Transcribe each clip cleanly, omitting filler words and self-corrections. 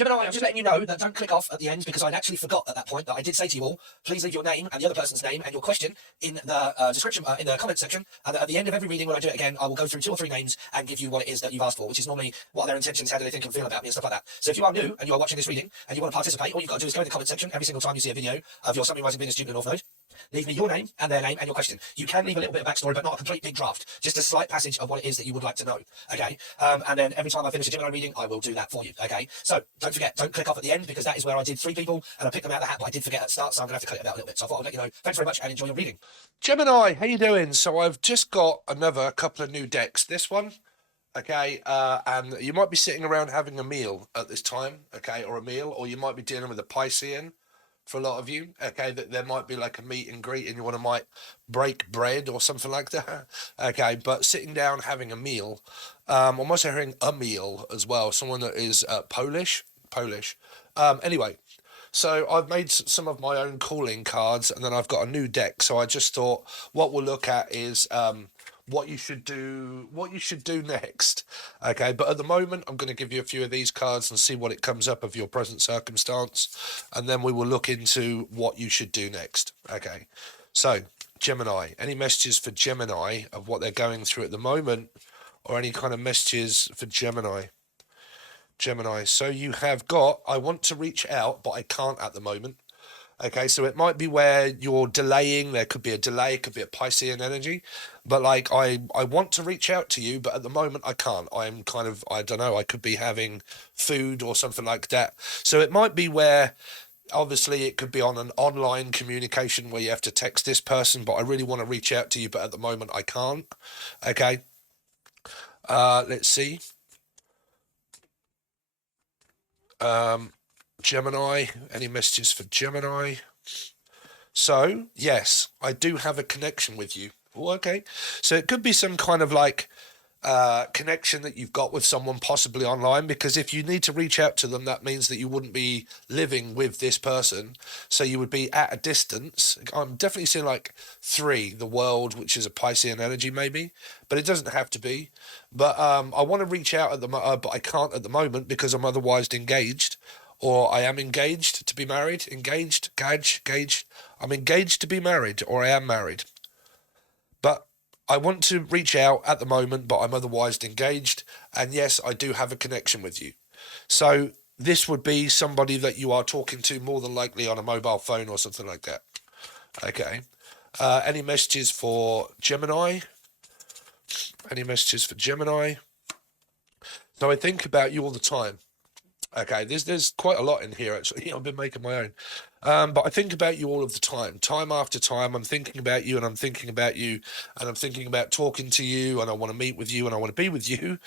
Gemini, I'm just letting you know that don't click off at the end because I'd actually forgot at that point that I did say to you all, please leave your name and the other person's name and your question in the description, in the comment section. And at the end of every reading, when I do it again, I will go through 2 or 3 names and give you what it is that you've asked for, which is normally what are their intentions, how do they think and feel about me and stuff like that. So if you are new and you are watching this reading and you want to participate, all you've got to do is go in the comment section every single time you see a video of your Something Rising Business Student in North Node. Leave me your name and their name and your question. You can leave a little bit of backstory, but not a complete big draft. Just a slight passage of what it is that you would like to know. Okay. And then every time I finish a Gemini reading, I will do that for you. Okay. So don't forget, don't click off at the end because that is where I did 3 people and I picked them out of the hat, but I did forget at the start, so I'm going to have to cut it out a little bit. So I thought I'd let you know. Thanks very much and enjoy your reading. Gemini, how you doing? So I've just got another couple of new decks. This one, okay, and you might be sitting around having a meal at this time, okay, or a meal, or you might be dealing with a Piscean. For a lot of you, okay, that there might be like a meet and greet and you might break bread or something like that, okay, but sitting down having a meal, I'm also hearing a meal as well, someone that is Polish, anyway, so I've made some of my own calling cards and then I've got a new deck, so I just thought what we'll look at is what you should do next, okay, but at the moment I'm going to give you a few of these cards and see what it comes up of your present circumstance, and then we will look into what you should do next. Okay, so Gemini, any messages for Gemini of what they're going through at the moment, or any kind of messages for Gemini? So you have got, I want to reach out but I can't at the moment. Okay, so it might be where you're delaying, there could be a delay, it could be a Piscean energy, but like I want to reach out to you, but at the moment I can't. I'm kind of, I don't know, I could be having food or something like that. So it might be where, obviously it could be on an online communication where you have to text this person, but I really want to reach out to you, but at the moment I can't. Okay, let's see. Gemini, any messages for Gemini? So, yes, I do have a connection with you. Oh, okay. So it could be some kind of like connection that you've got with someone possibly online, because if you need to reach out to them, that means that you wouldn't be living with this person. So you would be at a distance. I'm definitely seeing like 3, the world, which is a Piscean energy maybe, but it doesn't have to be. But I want to reach out at the but I can't at the moment because I'm otherwise engaged. Or I am engaged to be married, engaged. I'm engaged to be married, or I am married. But I want to reach out at the moment, but I'm otherwise engaged. And yes, I do have a connection with you. So this would be somebody that you are talking to more than likely on a mobile phone or something like that. Okay. Any messages for Gemini? Any messages for Gemini? So I think about you all the time. Okay, there's quite a lot in here, actually. I've been making my own. But I think about you all of the time. Time after time, I'm thinking about you, and I'm thinking about you, and I'm thinking about talking to you, and I want to meet with you, and I want to be with you.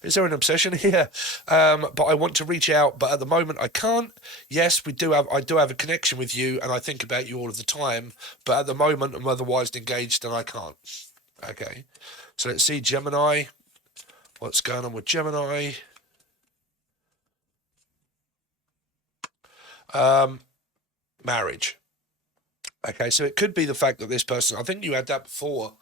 Is there an obsession here? But I want to reach out, but at the moment I can't. Yes, I do have a connection with you, and I think about you all of the time, but at the moment I'm otherwise engaged and I can't. Okay, so let's see, Gemini. What's going on with Gemini? Marriage. Okay, so it could be the fact that this person, I think you had that before,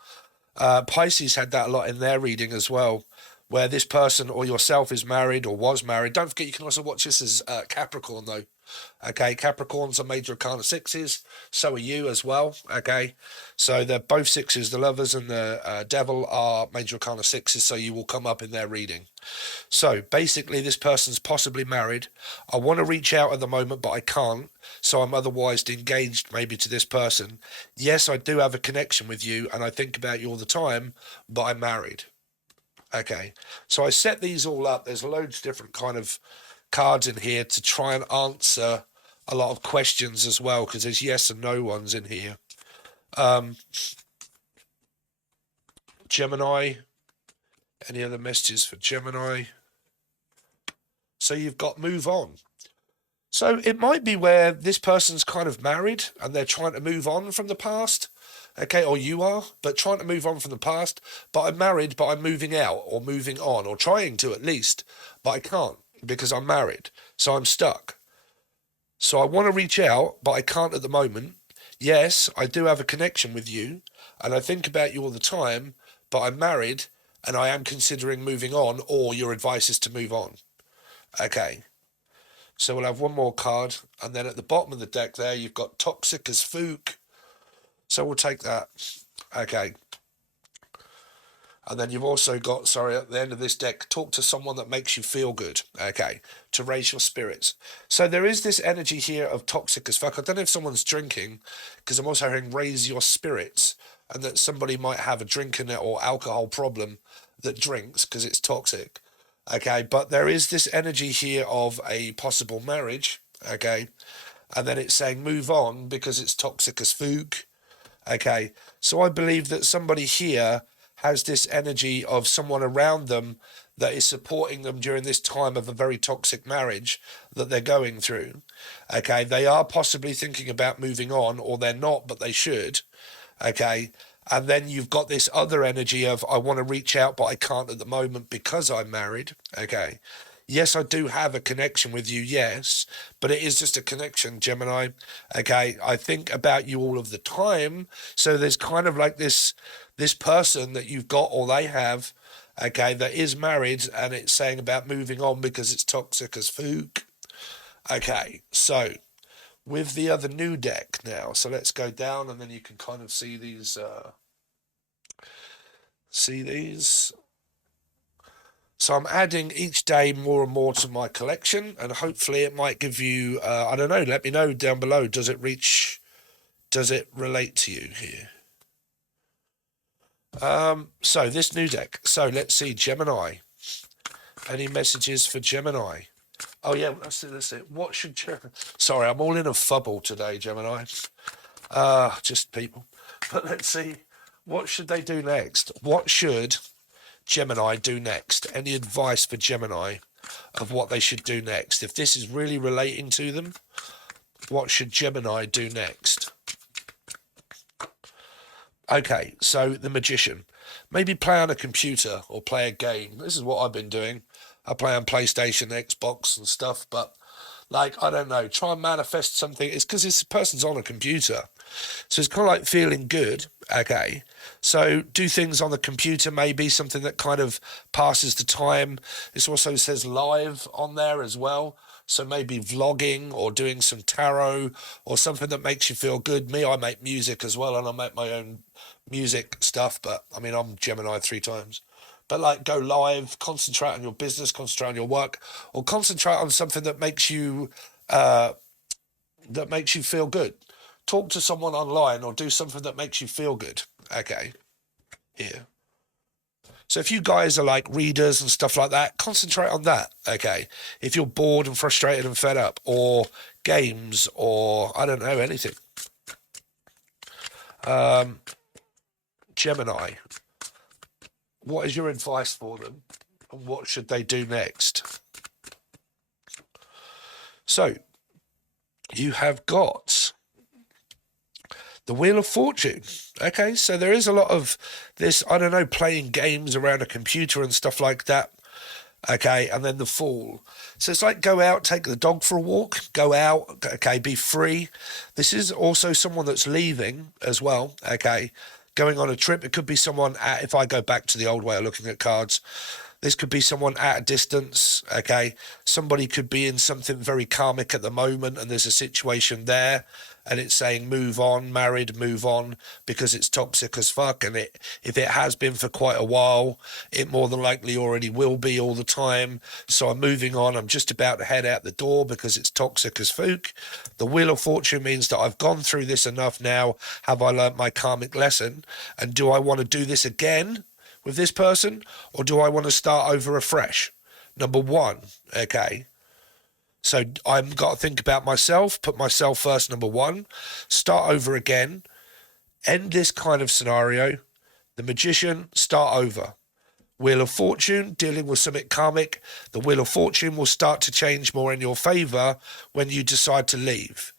Pisces had that a lot in their reading as well, where this person or yourself is married or was married. Don't forget you can also watch this as Capricorn though. Okay, Capricorns are major arcana 6s, so are you as well. Okay, so they're both 6s. The Lovers and the Devil are major arcana 6s, so you will come up in their reading. So basically this person's possibly married. I want to reach out at the moment, but I can't, so I'm otherwise engaged maybe to this person. Yes, I do have a connection with you and I think about you all the time, but I'm married. Okay, so I set these all up. There's loads of different kind of cards in here to try and answer a lot of questions as well, because there's yes and no ones in here. Gemini, any other messages for Gemini? So you've got move on. So it might be where this person's kind of married and they're trying to move on from the past. Okay, or you are, but trying to move on from the past. But I'm married, but I'm moving out or moving on, or trying to at least, but I can't because I'm married, so I'm stuck. So I want to reach out, but I can't at the moment. Yes, I do have a connection with you, and I think about you all the time, but I'm married, and I am considering moving on, or your advice is to move on. Okay. So we'll have one more card, and then at the bottom of the deck there, you've got toxic as Fook. So we'll take that. Okay. And then you've also got, sorry, at the end of this deck, talk to someone that makes you feel good, okay, to raise your spirits. So there is this energy here of toxic as fuck. I don't know if someone's drinking, because I'm also hearing raise your spirits, and that somebody might have a drinking or alcohol problem that drinks because it's toxic, okay. But there is this energy here of a possible marriage, okay, and then it's saying move on because it's toxic as Fook, okay. So I believe that somebody here has this energy of someone around them that is supporting them during this time of a very toxic marriage that they're going through. Okay, they are possibly thinking about moving on, or they're not, but they should. Okay, and then you've got this other energy of I want to reach out, but I can't at the moment because I'm married. Okay. Yes, I do have a connection with you, yes, but it is just a connection, Gemini. Okay, I think about you all of the time. So there's kind of like this person that you've got or they have, okay, that is married, and it's saying about moving on because it's toxic as Fook. Okay, so with the other new deck now, so let's go down and then you can kind of see these. So I'm adding each day more and more to my collection, and hopefully it might give you, I don't know, let me know down below, does it relate to you here? So this new deck, so let's see, Gemini. Any messages for Gemini? Oh yeah, that's it. What should sorry, I'm all in a fubble today, Gemini. Just people. But let's see, what should they do next? What should Gemini do next? Any advice for Gemini of what they should do next? If this is really relating to them, what should Gemini do next? Okay, so the Magician. Maybe play on a computer or play a game. This is what I've been doing. I play on PlayStation, Xbox and stuff, but like, I don't know, try and manifest something. It's because this person's on a computer. So it's kind of like feeling good, okay? So do things on the computer, maybe something that kind of passes the time. This also says live on there as well. So maybe vlogging or doing some tarot or something that makes you feel good. Me, I make music as well, and I make my own music stuff, but I mean, I'm Gemini 3 times. But like, go live, concentrate on your business, concentrate on your work, or concentrate on something that makes you feel good. Talk to someone online or do something that makes you feel good. Okay, here. So if you guys are like readers and stuff like that, concentrate on that. Okay, if you're bored and frustrated and fed up, or games, or I don't know, anything. Gemini, what is your advice for them, and what should they do next? So you have got the Wheel of Fortune. Okay, so there is a lot of this, I don't know, playing games around a computer and stuff like that. Okay, and then the Fool. So it's like go out, take the dog for a walk, go out, okay, be free. This is also someone that's leaving as well, okay, going on a trip. It could be someone at, if I go back to the old way of looking at cards, this could be someone at a distance, okay? Somebody could be in something very karmic at the moment and there's a situation there and it's saying move on, married, move on, because it's toxic as fuck. And if it has been for quite a while, it more than likely already will be all the time. So I'm moving on. I'm just about to head out the door because it's toxic as Fook. The Wheel of Fortune means that I've gone through this enough now. Have I learnt my karmic lesson? And do I want to do this again with this person, or do I want to start over afresh? Number one, okay. So I've got to think about myself, put myself first, number one, start over again, end this kind of scenario. The Magician, start over. Wheel of Fortune, dealing with something karmic. The Wheel of Fortune will start to change more in your favour when you decide to leave.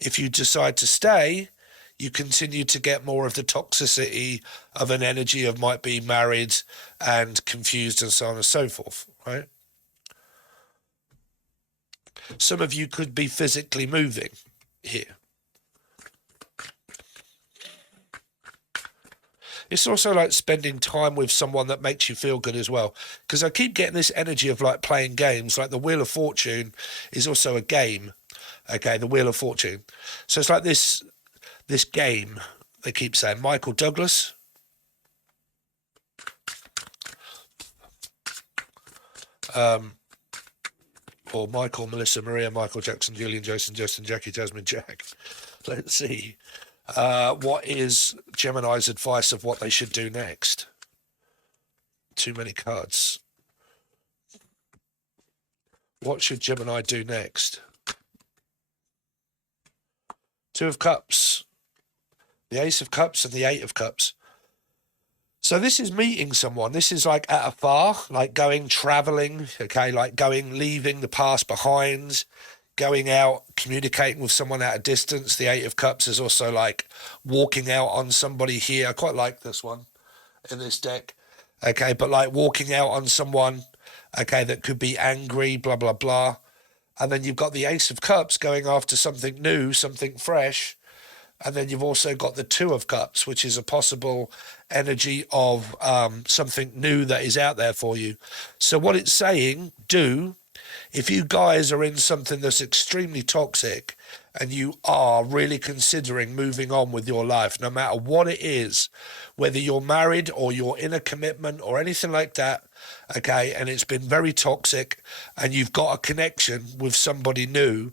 If you decide to stay, you continue to get more of the toxicity of an energy of might be married and confused and so on and so forth, right? Some of you could be physically moving here. It's also like spending time with someone that makes you feel good as well. Because I keep getting this energy of like playing games. Like the Wheel of Fortune is also a game. Okay, the Wheel of Fortune. So it's like this game. They keep saying Michael Douglas. Or Michael, Melissa, Maria, Michael, Jackson, Julian, Jason, Justin, Jackie, Jasmine, Jack. Let's see. What is Gemini's advice of what they should do next? Too many cards. What should Gemini do next? Two of Cups, the Ace of Cups, and the Eight of Cups. So this is meeting someone. This is like at afar, like going, traveling, okay, like going, leaving the past behind, going out, communicating with someone at a distance. The Eight of Cups is also like walking out on somebody here. I quite like this one in this deck, okay, but like walking out on someone, okay, that could be angry, blah, blah, blah. And then you've got the Ace of Cups going after something new, something fresh. And then you've also got the Two of Cups, which is a possible energy of something new that is out there for you. So what it's saying, if you guys are in something that's extremely toxic and you are really considering moving on with your life, no matter what it is, whether you're married or you're in a commitment or anything like that, okay, and it's been very toxic and you've got a connection with somebody new,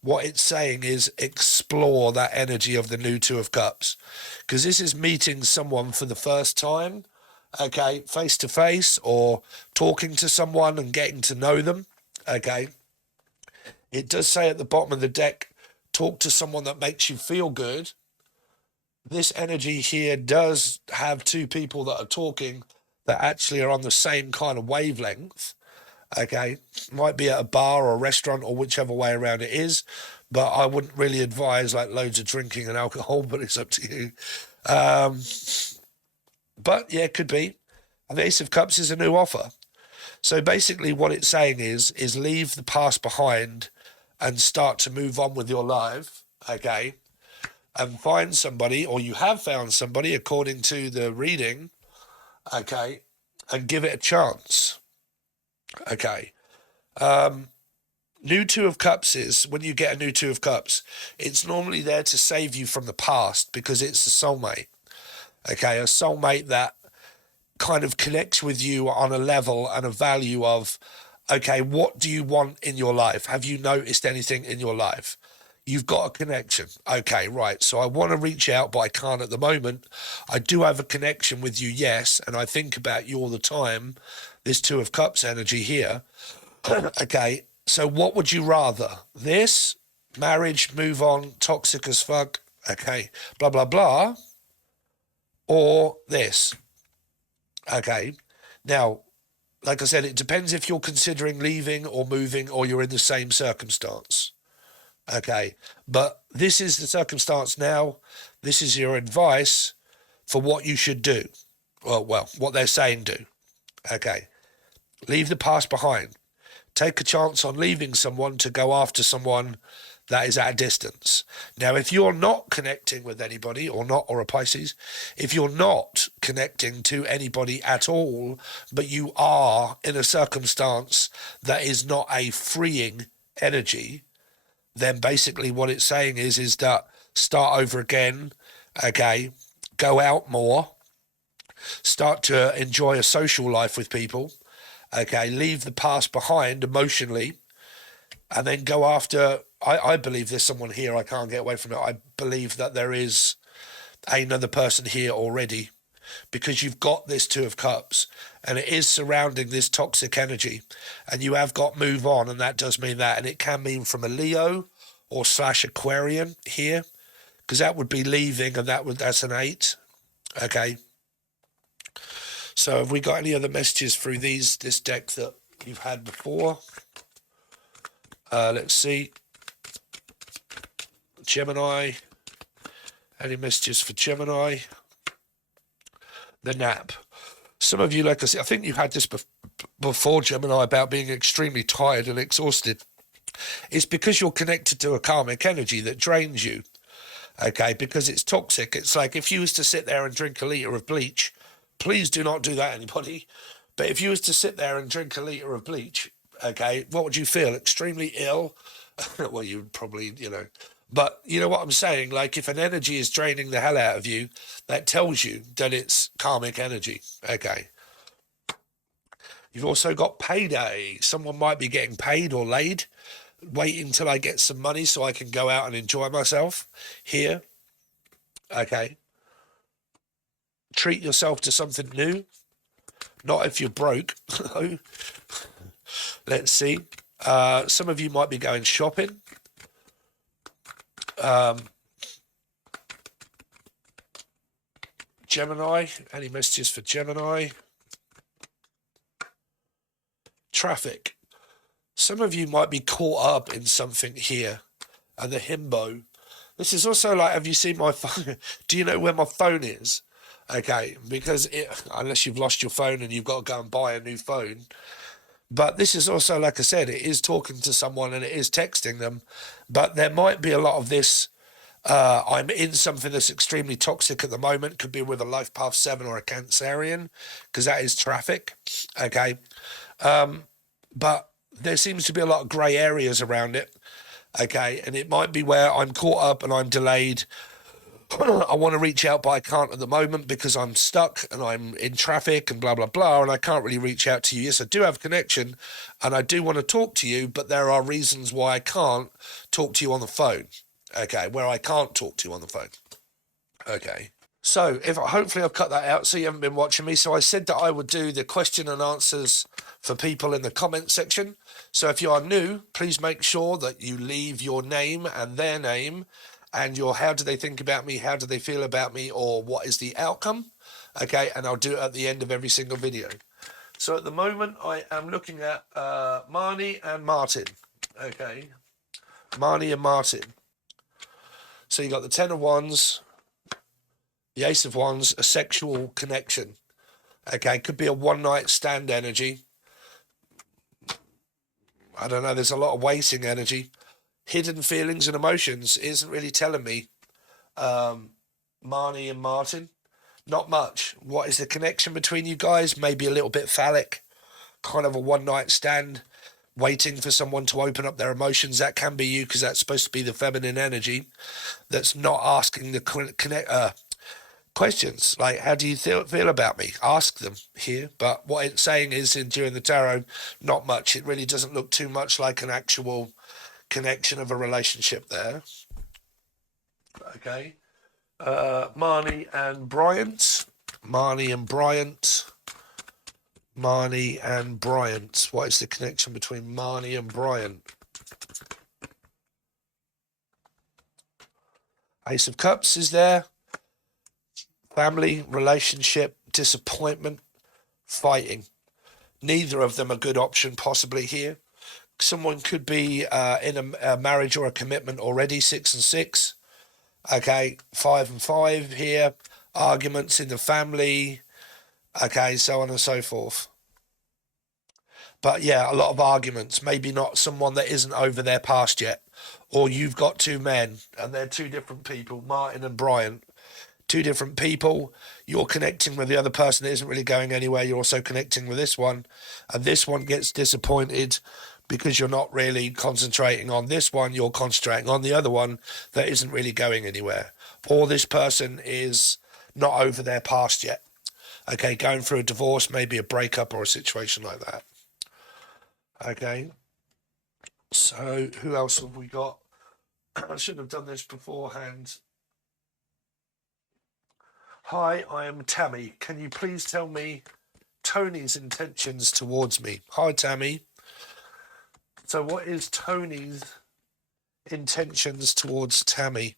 what it's saying is explore that energy of the new Two of Cups, because this is meeting someone for the first time, okay, face to face, or talking to someone and getting to know them, okay. It does say at the bottom of the deck, talk to someone that makes you feel good. This energy here does have two people that are talking that actually are on the same kind of wavelength. Okay, might be at a bar or a restaurant or whichever way around it is, but I wouldn't really advise like loads of drinking and alcohol, but it's up to you. But yeah, it could be. And the Ace of Cups is a new offer. So basically what it's saying is leave the past behind and start to move on with your life, okay, and find somebody, or you have found somebody according to the reading, okay, and give it a chance. Okay. New Two of Cups is, when you get a new Two of Cups, it's normally there to save you from the past because it's a soulmate. Okay, a soulmate that kind of connects with you on a level and a value of, okay, what do you want in your life? Have you noticed anything in your life? You've got a connection. Okay, right. So I want to reach out, but I can't at the moment. I do have a connection with you, yes, and I think about you all the time. This Two of Cups energy here. Okay, so what would you rather? This, marriage, move on, toxic as fuck, okay, blah, blah, blah, or this? Okay, now, like I said, it depends if you're considering leaving or moving or you're in the same circumstance. Okay, but this is the circumstance now. This is your advice for what you should do. Well, what they're saying do. Okay, leave the past behind. Take a chance on leaving someone to go after someone that is at a distance. Now, if you're not connecting with anybody or a Pisces, if you're not connecting to anybody at all, but you are in a circumstance that is not a freeing energy, then basically what it's saying is that start over again, okay, go out more, start to enjoy a social life with people, okay, leave the past behind emotionally, and then go after, I believe there's someone here, I can't get away from it, I believe that there is another person here already, because you've got this Two of Cups, and it is surrounding this toxic energy, and you have got move on, and that does mean that, and it can mean from a Leo or / Aquarian here, because that would be leaving, and that's an 8, okay. So have we got any other messages through this deck that you've had before? Let's see. Gemini. Any messages for Gemini? The nap. Some of you, like I said, I think you had this before, Gemini, about being extremely tired and exhausted. It's because you're connected to a karmic energy that drains you. okay, because it's toxic. It's like if you was to sit there and drink a litre of bleach, please do not do that, anybody. But if you was to sit there and drink a litre of bleach, okay, what would you feel? Extremely ill? Well, you would probably, but you know what I'm saying? Like if an energy is draining the hell out of you, that tells you that it's karmic energy, okay? You've also got payday. Someone might be getting paid or laid. Waiting till I get some money so I can go out and enjoy myself here. Okay. Treat yourself to something new. Not if you're broke. Let's see. Some of you might be going shopping. Gemini. Any messages for Gemini? Traffic. Some of you might be caught up in something here. And the himbo. This is also like, have you seen my phone? Do you know where my phone is? Okay, because unless you've lost your phone and you've got to go and buy a new phone. But this is also, like I said, it is talking to someone and it is texting them. But there might be a lot of this. I'm in something that's extremely toxic at the moment. Could be with a Life Path 7 or a Cancerian, because that is traffic. Okay. But there seems to be a lot of grey areas around it. Okay. And it might be where I'm caught up and I'm delayed. I want to reach out, but I can't at the moment because I'm stuck and I'm in traffic and blah, blah, blah, and I can't really reach out to you. Yes, I do have a connection and I do want to talk to you, but there are reasons why I can't talk to you on the phone, okay, where I can't talk to you on the phone, okay. So hopefully I've cut that out so you haven't been watching me. So I said that I would do the question and answers for people in the comment section. So if you are new, please make sure that you leave your name and their name and your how do they think about me, how do they feel about me, or what is the outcome, okay? And I'll do it at the end of every single video. So at the moment, I am looking at Marnie and Martin, okay? Marnie and Martin. So you got the 10 of Wands, the Ace of Wands, a sexual connection, okay? Could be a one-night stand energy. I don't know, there's a lot of waiting energy. Hidden feelings and emotions isn't really telling me. Marnie and Martin, not much. What is the connection between you guys? Maybe a little bit phallic, kind of a one-night stand, waiting for someone to open up their emotions. That can be you because that's supposed to be the feminine energy that's not asking the questions. Like, how do you feel about me? Ask them here. But what it's saying is during the tarot, not much. It really doesn't look too much like an actual connection of a relationship there. Okay. Marnie and Bryant. Marnie and Bryant. Marnie and Bryant. What is the connection between Marnie and Bryant? Ace of Cups is there. Family, relationship, disappointment, fighting. Neither of them a good option possibly here. Someone could be in a marriage or a commitment already, 6 and 6. Okay, 5 and 5 here. Arguments in the family. Okay, so on and so forth. But yeah, a lot of arguments. Maybe not someone that isn't over their past yet. Or you've got two men and they're two different people, Martin and Brian. Two different people. You're connecting with the other person that isn't really going anywhere. You're also connecting with this one. And this one gets disappointed because you're not really concentrating on this one, you're concentrating on the other one that isn't really going anywhere. Or this person is not over their past yet. Okay, going through a divorce, maybe a breakup or a situation like that. Okay. So, who else have we got? I should have done this beforehand. Hi, I am Tammy. Can you please tell me Tony's intentions towards me? Hi, Tammy. So what is Tony's intentions towards Tammy?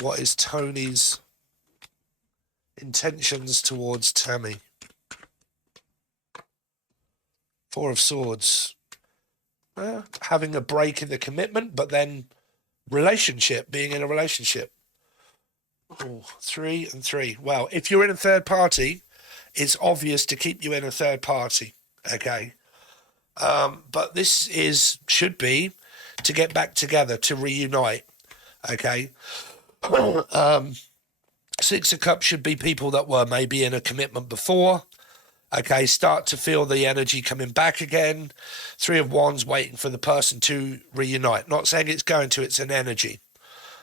What is Tony's intentions towards Tammy? 4 of Swords. Having a break in the commitment, but then relationship, being in a relationship. 3 and 3. Well, if you're in a third party, it's obvious to keep you in a third party. Okay. But this should be to get back together, to reunite. Okay. Six of Cups should be people that were maybe in a commitment before. Okay, start to feel the energy coming back again. Three of Wands, waiting for the person to reunite. Not saying it's going to, it's an energy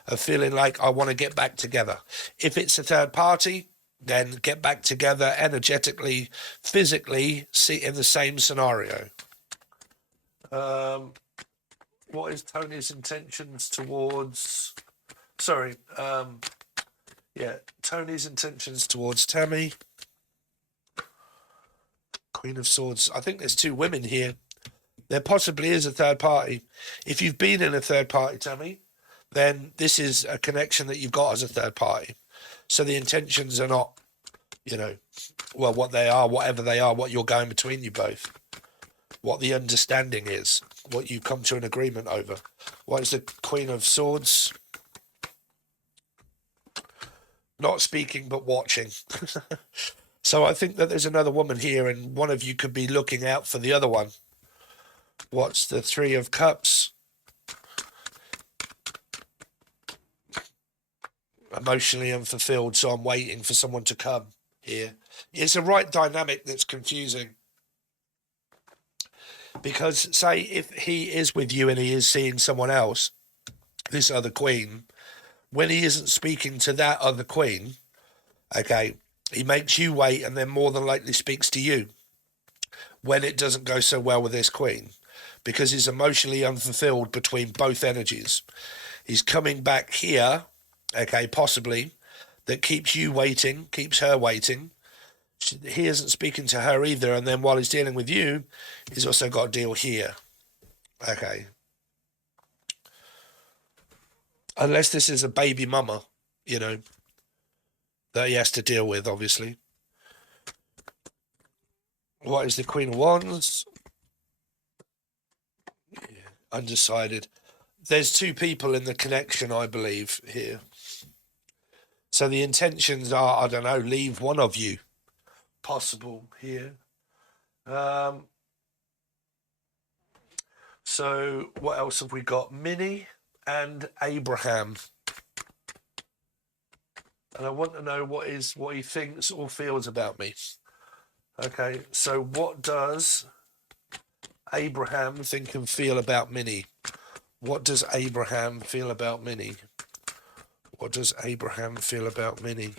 of feeling like I want to get back together. If it's a third party, then get back together energetically, physically, see in the same scenario. What is Tony's intentions towards... Tony's intentions towards Tammy. Queen of Swords. I think there's two women here. There possibly is a third party. If you've been in a third party, Tammy, then this is a connection that you've got as a third party. So the intentions are not, what they are, whatever they are, what you're going between you both. What the understanding is, what you've come to an agreement over. What is the Queen of Swords? Not speaking, but watching. So I think that there's another woman here, and one of you could be looking out for the other one. What's the Three of Cups? Emotionally unfulfilled, so I'm waiting for someone to come here. It's a right dynamic that's confusing. Because, say, if he is with you and he is seeing someone else, this other queen, when he isn't speaking to that other queen, okay, he makes you wait and then more than likely speaks to you when it doesn't go so well with this queen, because he's emotionally unfulfilled between both energies. He's coming back here, okay, possibly, that keeps you waiting, keeps her waiting. He isn't speaking to her either, and then while he's dealing with you, he's also got a deal here. Okay. Unless this is a baby mama, that he has to deal with, obviously. What is the Queen of Wands? Yeah, undecided. There's two people in the connection, I believe, here. So the intentions are, I don't know, leave one of you. Possible here. So what else have we got? Minnie and Abraham. And I want to know what he thinks or feels about me. Okay, so what does Abraham think and feel about Minnie? What does Abraham feel about Minnie? What does Abraham feel about Minnie?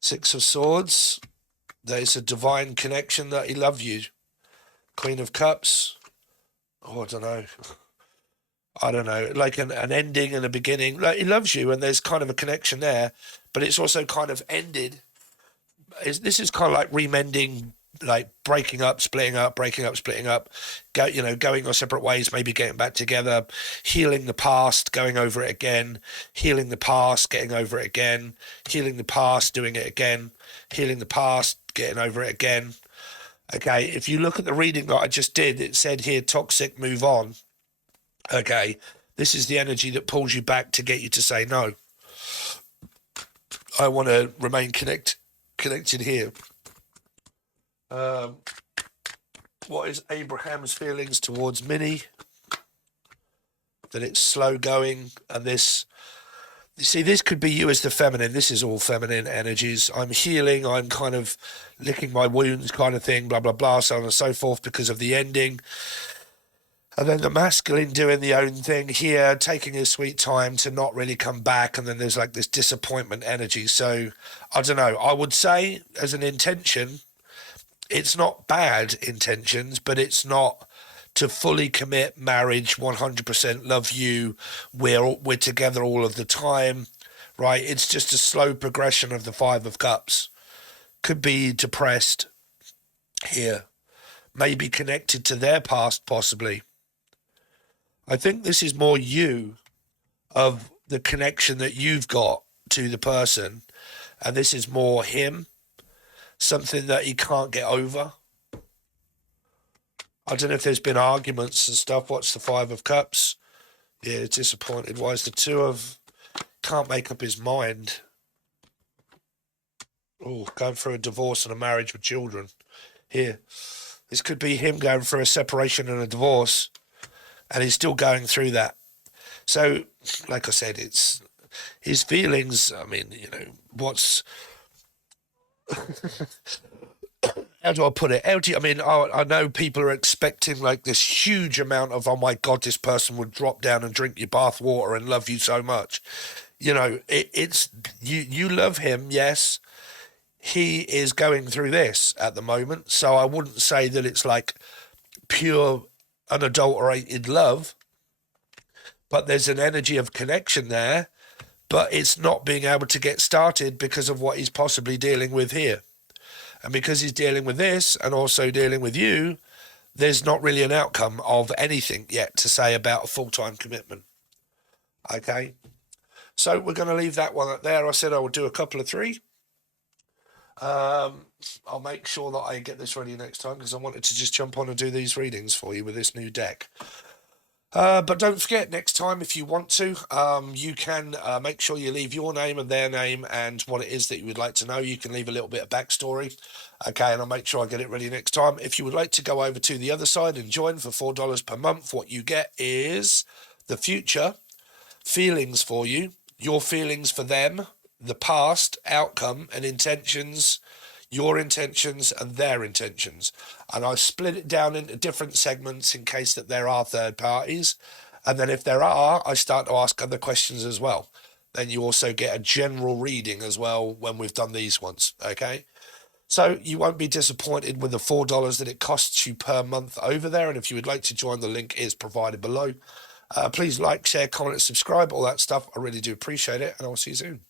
Six of Swords. There's a divine connection that he loves you. Queen of Cups. Oh, I don't know, like an ending and a beginning. Like, he loves you and there's kind of a connection there, but it's also kind of ended. This is kind of like remending, like breaking up, splitting up, breaking up, splitting up, going your separate ways, maybe getting back together, healing the past, going over it again, healing the past, getting over it again, healing the past, doing it again, healing the past, getting over it again. Okay, if you look at the reading that I just did, it said here, toxic, move on. Okay, this is the energy that pulls you back to get you to say no. I want to remain connected here. What is Abraham's feelings towards Minnie? That it's slow going, and this... You see, this could be you as the feminine. This is all feminine energies. I'm healing, I'm kind of licking my wounds kind of thing, blah, blah, blah, so on and so forth because of the ending. And then the masculine doing the own thing here, taking his sweet time to not really come back. And then there's like this disappointment energy. So, I don't know. I would say as an intention, it's not bad intentions, but it's not to fully commit marriage, 100% love you, we're together all of the time, right? It's just a slow progression of the Five of Cups. Could be depressed here. Maybe connected to their past, possibly. I think this is more you, of the connection that you've got to the person, and this is more him, something that he can't get over. I don't know if there's been arguments and stuff. What's the Five of Cups? Yeah, disappointed. Why is the Two of... Can't make up his mind. Oh, going through a divorce and a marriage with children. Here. This could be him going through a separation and a divorce, and he's still going through that. So like I said, it's his feelings. I mean, you know, what's how do I put it? I mean, I know people are expecting like this huge amount of, oh my God, this person would drop down and drink your bath water and love you so much. You know, it's you love him, yes. He is going through this at the moment, so I wouldn't say that it's like pure unadulterated love, but there's an energy of connection there, but it's not being able to get started because of what he's possibly dealing with here. And because he's dealing with this and also dealing with you, there's not really an outcome of anything yet to say about a full-time commitment. Okay? So we're going to leave that one up there. I said I would do a couple of 3. I'll make sure that I get this ready next time because I wanted to just jump on and do these readings for you with this new deck. But don't forget, next time, if you want to, you can make sure you leave your name and their name and what it is that you would like to know. You can leave a little bit of backstory. Okay, and I'll make sure I get it ready next time. If you would like to go over to the other side and join for $4 per month, what you get is the future, feelings for you, your feelings for them, the past, outcome and intentions, your intentions and their intentions. And I split it down into different segments in case that there are third parties. And then if there are, I start to ask other questions as well. Then you also get a general reading as well when we've done these ones, okay? So you won't be disappointed with the $4 that it costs you per month over there. And if you would like to join, the link is provided below. Please like, share, comment, and subscribe, all that stuff. I really do appreciate it, and I'll see you soon.